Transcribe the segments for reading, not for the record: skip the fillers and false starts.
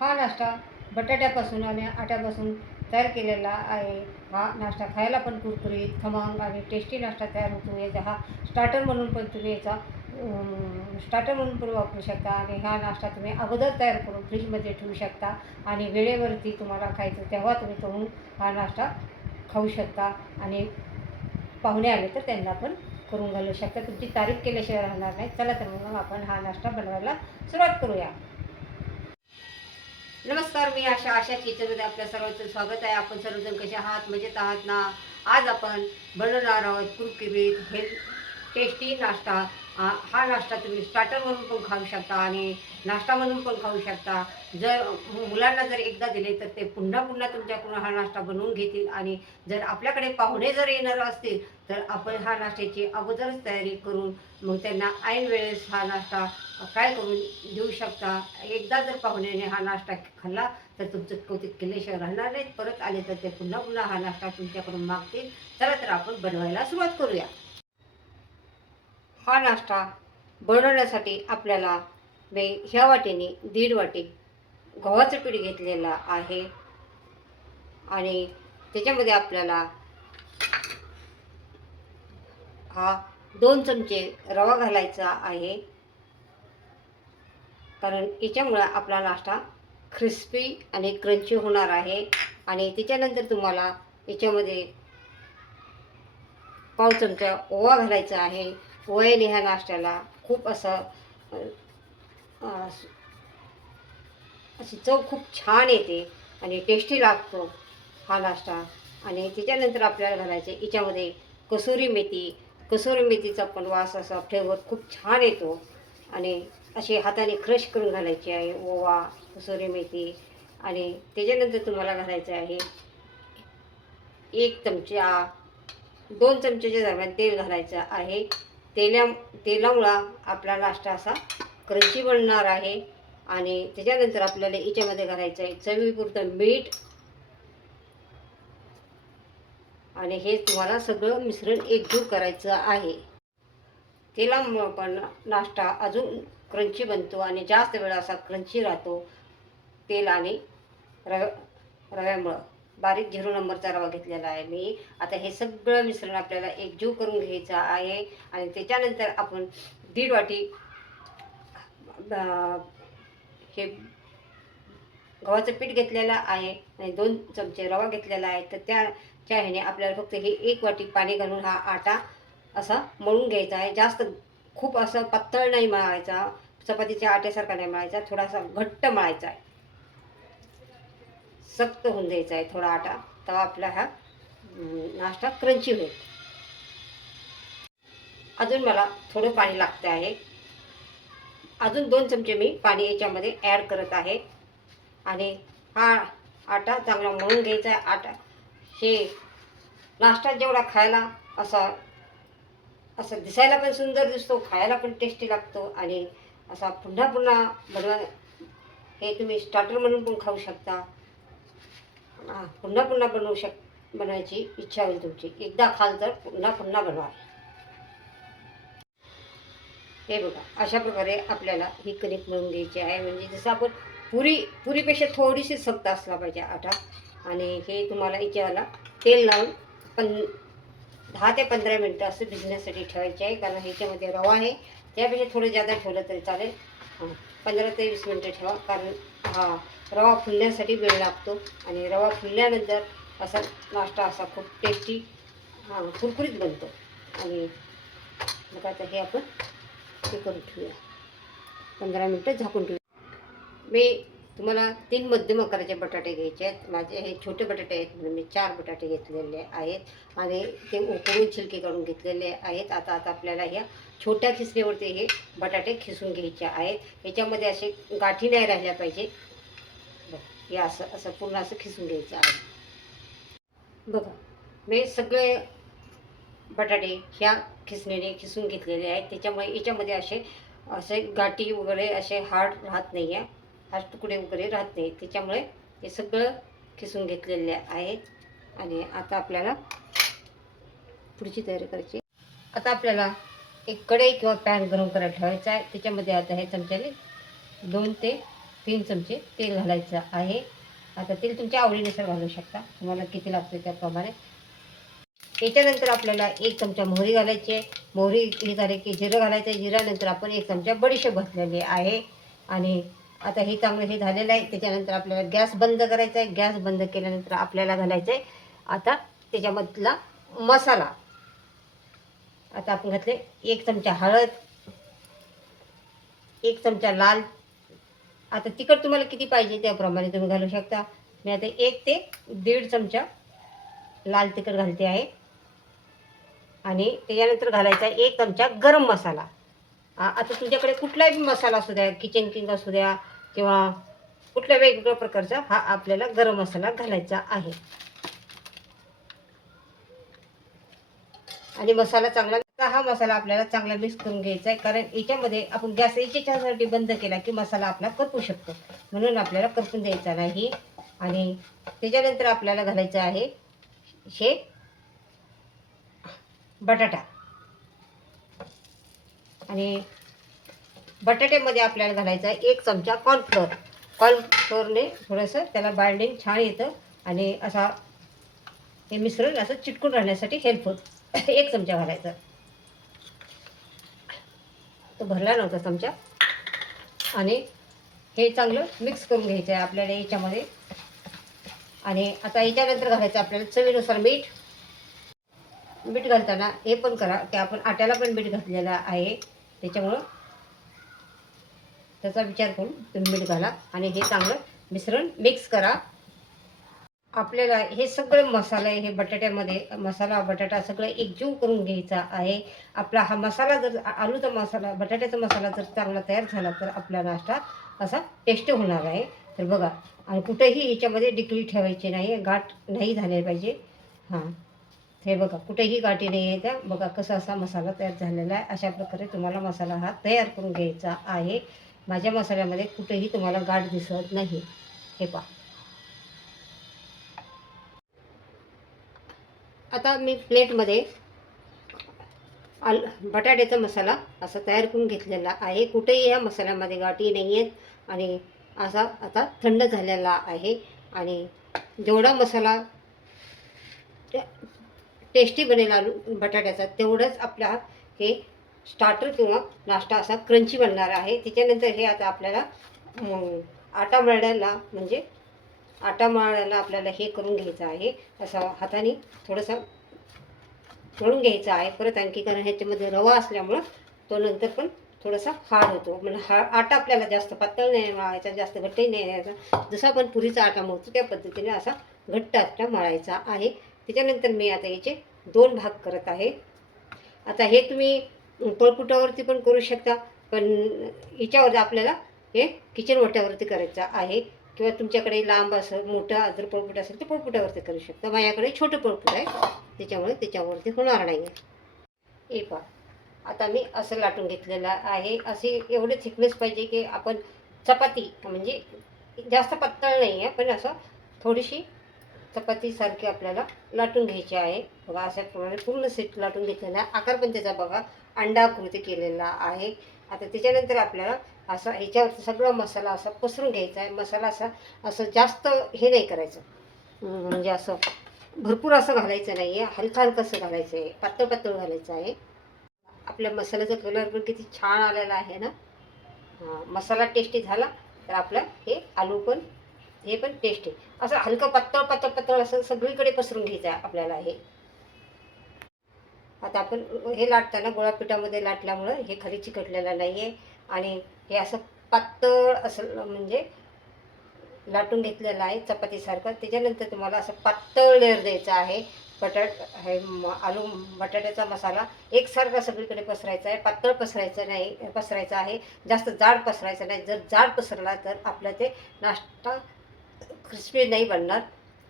हा नाश्ता बटाट्यापासून आणि आट्यापासून तयार केलेला आहे. हा नाश्ता खायला पण कुरकुरीत, खमंग आणि टेस्टी नाश्ता तयार होतो. याचा हा स्टार्टर म्हणून पण तुम्ही याचा स्टार्टर म्हणून पण वापरू शकता आणि हा नाश्ता तुम्ही अगोदर तयार करून फ्रीजमध्ये ठेवू शकता आणि वेळेवरती तुम्हाला खायचं तेव्हा तुम्ही करून हा नाश्ता खाऊ शकता आणि पाहुणे आले तर त्यांना पण करून घालू शकता. तुमची तारीफ केल्याशिवाय राहणार नाही. चला तर मग आपण हा नाश्ता बनवायला सुरुवात करूया. नमस्कार, मी आशा किचनमध्ये आपल्या सर्वांचं स्वागत आहे. आपण सर्वजण कसे आहात, मजेत आहात ना? आज आपण बनवणार आहोत कुरकुरीत हेल्थ टेस्टी नाश्ता. हा नाश्ता तुम्ही स्टार्टर म्हणून पण खाऊ शकता आणि नाश्ता म्हणून पण खाऊ शकता. जर मुलांना जर एकदा दिले तर ते पुन्हा पुन्हा तुमच्याकडून हा नाश्ता बनवून घेतील आणि जर आपल्याकडे पाहुणे जर येणार असतील तर आपण हा नाश्त्याची अगोदरच तयारी करून मग त्यांना ऐन वेळेस हा नाश्ता काय करून देऊ शकता. एकदा जर पाहुण्याने हा नाश्ता खाल्ला तर तुमचं कौतुक केल्याशिवाय राहणार नाहीत. परत आले तर ते पुन्हा पुन्हा हा नाश्ता तुमच्याकडून मागतील. चला तर आपण बनवायला सुरुवात करूया. हा नाश्ता बनवण्यासाठी आपल्याला मी ह्या वाटीने 1.5 वाटी गव्हाचं पीठ घेतलेलं आहे आणि त्याच्यामध्ये आपल्याला हा 2 चमचे रवा घालायचा आहे, कारण याच्यामुळे आपला नाश्ता क्रिस्पी आणि क्रंची होणार आहे. आणि त्याच्यानंतर तुम्हाला याच्यामध्ये पाव चमचा ओवा घालायचा आहे. ओव्याने ह्या नाश्त्याला खूप असं अशी चव खूप छान येते आणि टेस्टी लागतो हा नाश्ता. आणि त्याच्यानंतर आपल्याला घालायचं याच्यामध्ये कसुरी मेथीचा पण वास असा फ्लेवर खूप छान येतो आणि असे हाताने क्रश करून घालायचे आहे ओवा, कसुरी मेथी. आणि त्याच्यानंतर तुम्हाला घालायचं आहे 1 चमचा 2 चमच्याच्या दरम्यान तेल घालायचं आहे. तेलामुळं आपला नाश्ता असा क्रंची बनणार आहे. आणि त्याच्यानंतर आपल्याला याच्यामध्ये घालायचं आहे चवीपुरतं मीठ आणि हे तुम्हाला सगळं मिश्रण एकजीव करायचं आहे. तेलामुळं पण नाश्ता अजून क्रंची बनतो आणि जास्त वेळ असा क्रंची राहतो. तेल आणि रव्यामुळं बारीक 0 नंबरचा रवा घेतलेला आहे मी. आता हे सगळं मिश्रण आपल्याला एकजीव करून घ्यायचं आहे आणि त्याच्यानंतर आपण 1.5 वाटी हे गव्हाचं पीठ घेतलेलं आहे आणि 2 चमचे रवा घेतलेला आहे. तर त्याच्या ह्याने आपल्याला फक्त हे 1 वाटी पाणी घालून हा आटा असा मळून घ्यायचा आहे. जास्त खूप असं पातळ नाही मळायचा, चपातीच्या आट्यासारखा नाही मळायचा, थोडासा घट्ट मळायचा आहे. सख्त होऊन द्यायचा आहे थोडा आटा, तेव्हा आपला हा नाश्ता क्रंची होईल. अजून मला थोडं पाणी लागतं आहे. अजून 2 चमचे मी पाणी याच्यामध्ये ॲड करत आहे आणि हा आटा चांगला मळून घ्यायचा आहे. आटा हे नाश्ता जेवढा खायला असा असं दिसायला पण सुंदर दिसतो, खायला पण टेस्टी लागतो आणि असा पुन्हा पुन्हा बनवा. हे तुम्ही स्टार्टर म्हणून पण खाऊ शकता. पुन्हा पुन्हा बनवायची इच्छा होईल तुमची. एकदा खाल तर पुन्हा पुन्हा बनवा. हे बघा, अशा प्रकारे आपल्याला ही कणिक मळून घ्यायची आहे. म्हणजे जसं आपण पुरीपेक्षा थोडीशी सख्त असला पाहिजे आटा. आणि हे तुम्हाला याच्याला तेल लावून 10 ते 15 मिनटं असं भिजण्यासाठी ठेवायचे आहे, कारण ह्याच्यामध्ये रवा आहे. त्यापेक्षा थोडं जादा ठेवलं तरी चालेल. 15 ते 20 मिनटं ठेवा, कारण हा रवा फुलण्यासाठी वेळ लागतो आणि रवा फुलल्यानंतर असा नाश्ता असा खूप टेस्टी कुरकुरीत बनतो. आणि मग आता हे आपण हे करून ठेवूया, 15 मिनटं झाकून ठेवूया. मी तुम्हाला 3 मध्यम आकाराचे बटाटे घ्यायचे आहेत. माझे हे छोटे बटाटे आहेत म्हणून मी 4 बटाटे घेतलेले आहेत आणि ते उकळून छिलके काढून घेतलेले आहेत. आता आपल्याला ह्या छोट्या खिसणीवरती हे बटाटे खिसून घ्यायचे आहेत. याच्यामध्ये असे गाठी नाही राहिल्या पाहिजे. हे असं असं पूर्ण असं खिसून घ्यायचं आहे. बघा, मी सगळे बटाटे ह्या खिसणीने खिसून घेतलेले आहेत. त्याच्यामुळे याच्यामध्ये असे गाठी वगैरे असे हाड राहत नाही आहे, हाड तुकडे वगैरे राहत नाही. त्याच्यामुळे हे सगळं खिसून घेतलेले आहेत. आणि आता आपल्याला पुढची तयारी करायची. आता आपल्याला एक कढई किंवा पॅन गरम करायला ठेवायचा आहे. त्याच्यामध्ये आता हे चमच्याने 2 ते 3 चमचे तेल घालायचं आहे. आता तेल तुमच्या आवडीनुसार घालू शकता, तुम्हाला किती लागतं त्याप्रमाणे. याच्यानंतर आपल्याला 1 चमचा मोहरी घालायची आहे. मोहरी हे झाले की जिरं घालायचं आहे. जिऱ्यानंतर आपण 1 चमचा बडीशेप घातलेली आहे. आणि आता हे चांगलं हे झालेलं आहे. त्याच्यानंतर आपल्याला गॅस बंद करायचा आहे. गॅस बंद केल्यानंतर आपल्याला घालायचं आहे आता त्याच्यामधला मसाला. आता आपण घातले 1 चमचा हळद, 1 चमचा लाल. आता तिखट तुम्हाला किती पाहिजे त्याप्रमाणे तुम्ही घालू शकता. मी आता 1 ते 1.5 चमचा लाल तिखट घालते आहे. आणि त्याच्यानंतर घालायचा 1 चमचा गरम मसाला. आता तुमच्याकडे कुठलाही मसाला असू द्या, किचन किंग असू द्या किंवा कुठल्या वेगवेगळ्या प्रकारचा हा आपल्याला गरम मसाला घालायचा आहे. आणि मसाला चांगला, हा मसाला आपल्याला चांगला मिक्स करून घ्यायचा आहे. कारण याच्यामध्ये आपण गॅस याच्यासाठी बंद केला की मसाला आपला करपू शकतो, म्हणून आपल्याला करपून द्यायचा नाही. आणि त्याच्यानंतर आपल्याला घालायचं आहे हे बटाटा. आणि बटाट्यामध्ये आपल्याला घालायचा आहे 1 चमचा कॉर्नफ्लोअर. कॉर्नफ्लोअरने थोडंसं त्याला बाइंडिंग छान येतं आणि असा हे मिश्रण असं चिटकून राहण्यासाठी हेल्प होतं. 1 चमचा घालायचा, तो भरला नव्हता चमचा. आणि हे चांगलं मिक्स करून घ्यायचं आहे आपल्याला याच्यामध्ये. आणि आता याच्यानंतर घालायचं आपल्याला चवीनुसार मीठ. मीठ घालताना हे पण करा की आपण आट्याला पण मीठ घातलेलं आहे, त्याच्यामुळं त्याचा विचार करून तुम्ही मीठ घाला. आणि हे चांगलं मिश्रण मिक्स करा. आपल्याला हे सगळे मसाले हे बटाट्यामध्ये मसाला बटाटा सगळं एकजीव करून घ्यायचा आहे. आपला हा मसाला जर आलूचा मसाला बटाट्याचा मसाला जर चांगला तयार झाला तर आपला नाश्ता असा टेस्टी होणार आहे. तर बघा, आणि कुठेही याच्यामध्ये डिकली ठेवायची नाही, गाठ नाही झाले पाहिजे. हां, हे बघा कुठेही गाठी नाही आहे त्या. बघा कसा असा मसाला तयार झालेला आहे. अशा प्रकारे तुम्हाला मसाला हा तयार करून घ्यायचा आहे. माझ्या मसाल्यामध्ये कुठेही तुम्हाला गाठ दिसत नाही. हे पहा. आता मी प्लेटमध्ये बटाट्याचा मसाला असा तयार करून घेतलेला आहे. कुठेही या मसाल्यामध्ये गाठी नाही आहेत. आणि असा आता थंड झालेला आहे. आणि जेवढा मसाला टेस्टी बनेल आलू बटाट्याचा, तेवढंच आपला हे स्टार्टर किंवा नाश्ता असा क्रंची बनणार आहे. त्याच्यानंतर हे आता आपल्याला आटा मळण्याला म्हणजे आटा मळायला आपल्याला हे करून घ्यायचं आहे. असं हाताने थोडंसं मळून घ्यायचं आहे परत आणखी, कारण ह्याच्यामध्ये रवा असल्यामुळं तो नंतर पण थोडासा हार्ड होतो. म्हणजे आटा आपल्याला जास्त पातळ नाही मळायचा, जास्त घट्टही नाही मळायचा. जसं आपण पुरीचा आटा मळतो त्या पद्धतीने असा घट्ट आटा मळायचा आहे. त्याच्यानंतर मी आता याचे 2 भाग करत आहे. आता हे तुम्ही पळपुटावरती पण करू शकता, पण याच्यावर आपल्याला हे किचन ओट्यावरती करायचं आहे. किंवा तुमच्याकडे लांब असं मोठं जर पळपूट असेल तर पळपुटावरती करू शकता. माझ्याकडे छोटं पळपूट आहे, त्याच्यामुळे त्याच्यावरती होणार नाही. हे पहा, आता मी असं लाटून घेतलेलं आहे. असे एवढे थिकनेस पाहिजे की आपण चपाती म्हणजे जास्त पातळ नाही आहे, पण असं थोडीशी चपातीसारखी आपल्याला लाटून घ्यायची आहे. बघा अशाप्रमाणे पूर्ण सेट लाटून घेतलेला आहे. आकार पण त्याचा बघा अंडाकृती केलेला आहे. आता त्याच्यानंतर आपल्याला असं ह्याच्यावरती सगळा मसाला असा पसरून घ्यायचा आहे. मसाला असा असं जास्त हे नाही करायचं, म्हणजे असं भरपूर असं घालायचं नाही आहे, हलका हलकंसं घालायचं आहे, पातळ पातळ घालायचं आहे. आपल्या मसाल्याचा कलर पण किती छान आलेला आहे ना. मसाला टेस्टी झाला तर आपलं हे आलू पण हे पण टेस्टी असं हलकं पातळ पातळ पातळ असं सगळीकडे पसरून घ्यायचं आहे आपल्याला हे. आता आपण हे लाटताना गोळापिठामध्ये लाटल्यामुळं हे खाली चिकटलेलं नाही आहे. आणि हे असं पातळ असं म्हणजे लाटून घेतलेलं आहे चपातीसारखं. त्याच्यानंतर तुम्हाला असं पातळ लेअर द्यायचं आहे. हे आलू बटाट्याचा मसाला एकसारखा सगळीकडे पसरायचा आहे, पातळ पसरायचा आहे, जास्त जाड पसरायचा नाही. जर जाड पसरला तर आपलं ते नाश्ता क्रिस्पी नाही बनणार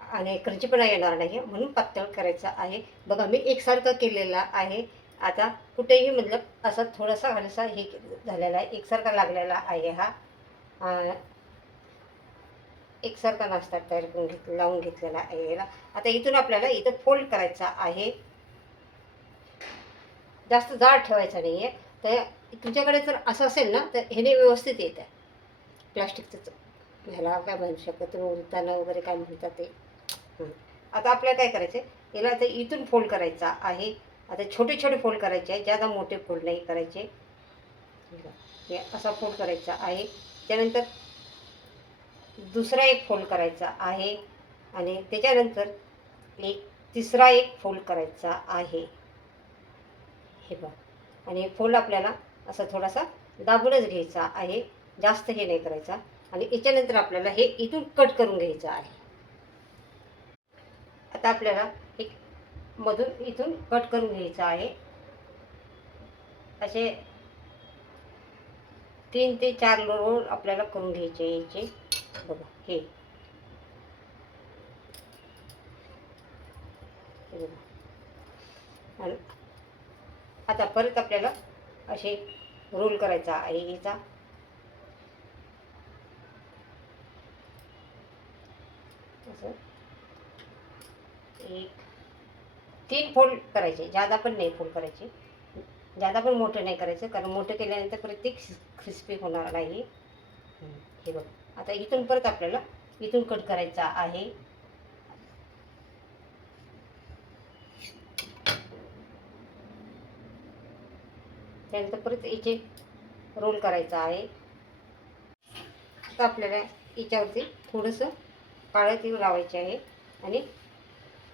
आणि क्रंचीपणा येणार नाही, म्हणून पातळ करायचा आहे. बघा मी एकसारखं केलेला आहे. आता कुठेही मतलब असा थोडासा हलसा हे झालेला आहे, एकसारखा लागलेला आहे हा. एकसारखा नाश्ता तयार करून लावून घेतलेला आहे याला. आता इथून आपल्याला इथं फोल्ड करायचा आहे, जास्त जाड ठेवायचा नाही आहे. तर तुमच्याकडे जर असं असेल ना तर ह्याने व्यवस्थित येतं. प्लास्टिकचं ह्याला काय म्हणू शकत उलताना वगैरे काय म्हणतात ते. आता आपल्याला काय करायचं आहे, याला आता इथून फोल्ड करायचा आहे. आता छोटे छोटे फोल्ड करायचे आहे, जादा मोठे फोल्ड नाही करायचे. हे असा फोल्ड करायचा आहे. त्यानंतर दुसरा एक फोल्ड करायचा आहे आणि त्याच्यानंतर एक तिसरा एक फोल्ड करायचा आहे. हे बघ, आणि फोल्ड आपल्याला असा थोडासा दाबूनच घ्यायचा आहे, जास्त हे नाही करायचा. आणि याच्यानंतर आपल्याला हे इथून कट करून घ्यायचं आहे. आता आपल्याला हे मधून इथून कट करून घ्यायचं आहे. असे 3 ते 4 रोल आपल्याला करून घ्यायचे याचे. बघा हे बघा. आणि आता परत आपल्याला असे रोल करायचा आहे याचा. असं एक 3 फोल्ड करायचे, जादा पण नाही फोल्ड करायचे, जादा पण मोठं नाही करायचं, कारण मोठं केल्यानंतर परत ते क्रिस्पी होणार नाही. हे बघ, आता इथून परत आपल्याला इथून कट करायचा आहे. त्यानंतर परत याचे रोल करायचा आहे. आता आपल्याला याच्यावरती थोडंसं काळं तीळ लावायचे आहे. आणि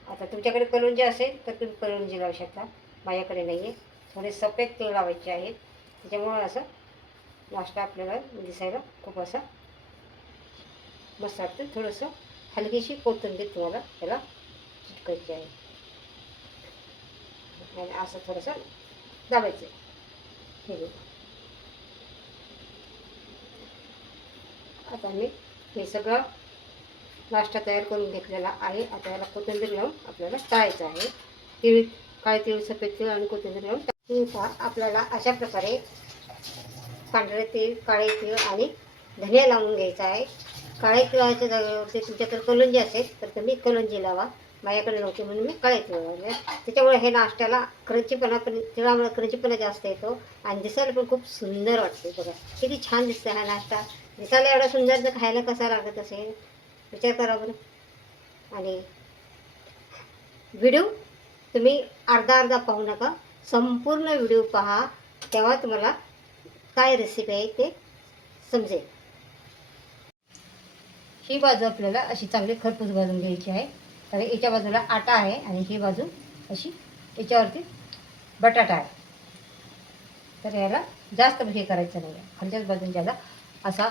आता तुमच्याकडे कलुंजी असेल तर तुम्ही कलुंजी लावू शकता, माझ्याकडे नाही आहे. थोडे सफेद तीळ लावायचे आहेत, त्याच्यामुळं असं नाश्ता आपल्याला दिसायला खूप असा मस्त वाटतं. थोडंसं हलकीशी कोथिंबीर तुम्हाला त्याला चिटकायची आहे आणि असं थोडंसं दाबायचं. हे बघा, आता मी हे सगळं नाश्ता तयार करून घेतलेला आहे. आता याला कोथिंबीर लावून आपल्याला तळायचं आहे. तीळ, काळे तीळ, सफेद तीळ आणि कोथिंबीर लावून आपल्याला अशा प्रकारे पांढरे तीळ, काळे तीळ आणि धनिया लावून घ्यायचा आहे. काळे तिळाच्या जागेवरती तुमच्याकडे कलुंजी असेल तर तुम्ही कलुंजी लावा, माझ्याकडे नव्हते म्हणून मी काळे तीळ लावले. त्याच्यामुळे हे नाश्त्याला क्रंचीपणा पण, तिळामुळे क्रंचीपणा जास्त येतो आणि दिसायला पण खूप सुंदर वाटते. बघा किती छान दिसतं हा नाश्ता. दिसायला एवढा सुंदर तर खायला कसा लागत असेल, विचार करा बरं. आणि व्हिडिओ तुम्ही अर्धा अर्धा पाहू नका, संपूर्ण व्हिडिओ पहा, तेव्हा तुम्हाला काय रेसिपी आहे ते समजेल. ही बाजू आपल्याला अशी चांगली खरपूस भाजून घ्यायची आहे. तर याच्या बाजूला आटा आहे आणि ही बाजू अशी याच्यावरती बटाटा आहे. तर याला जास्त हे करायचं नाही आहे, खालच्याच बाजून ज्याला असा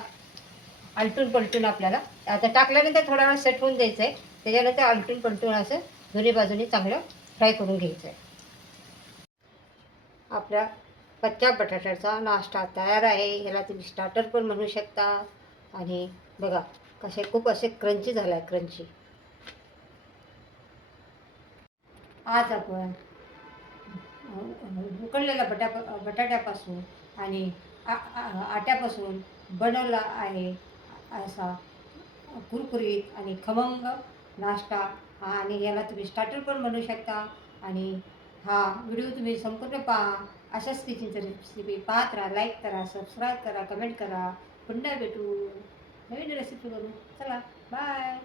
आलटून पलटून आपल्याला आता टाकल्यानंतर थोडा वेळ सेट होऊन द्यायचं आहे. त्याच्यानंतर आलटून पलटून असं दोन्ही बाजूनी चांगलं फ्राय करून घ्यायचं आहे. आपल्या कच्च्या बटाट्याचा नाश्ता तयार आहे. ह्याला तुम्ही स्टार्टर पण म्हणू शकता. आणि बघा कसे खूप असे क्रंची झाले आहे, क्रंची. आज आपण उकडलेल्या बटाट्यापासून आणि आट्यापासून बनवला आहे असा कुरकुरीत आणि खमंग नाश्ता. आणि याला तुम्ही स्टार्टर पण बनवू शकता. आणि हा व्हिडिओ तुम्ही संपूर्ण पहा. अशाच किचनची रेसिपी पाहत राहा, लाईक करा, सबस्क्राईब करा, कमेंट करा. पुन्हा भेटू नवीन रेसिपी करू. चला बाय.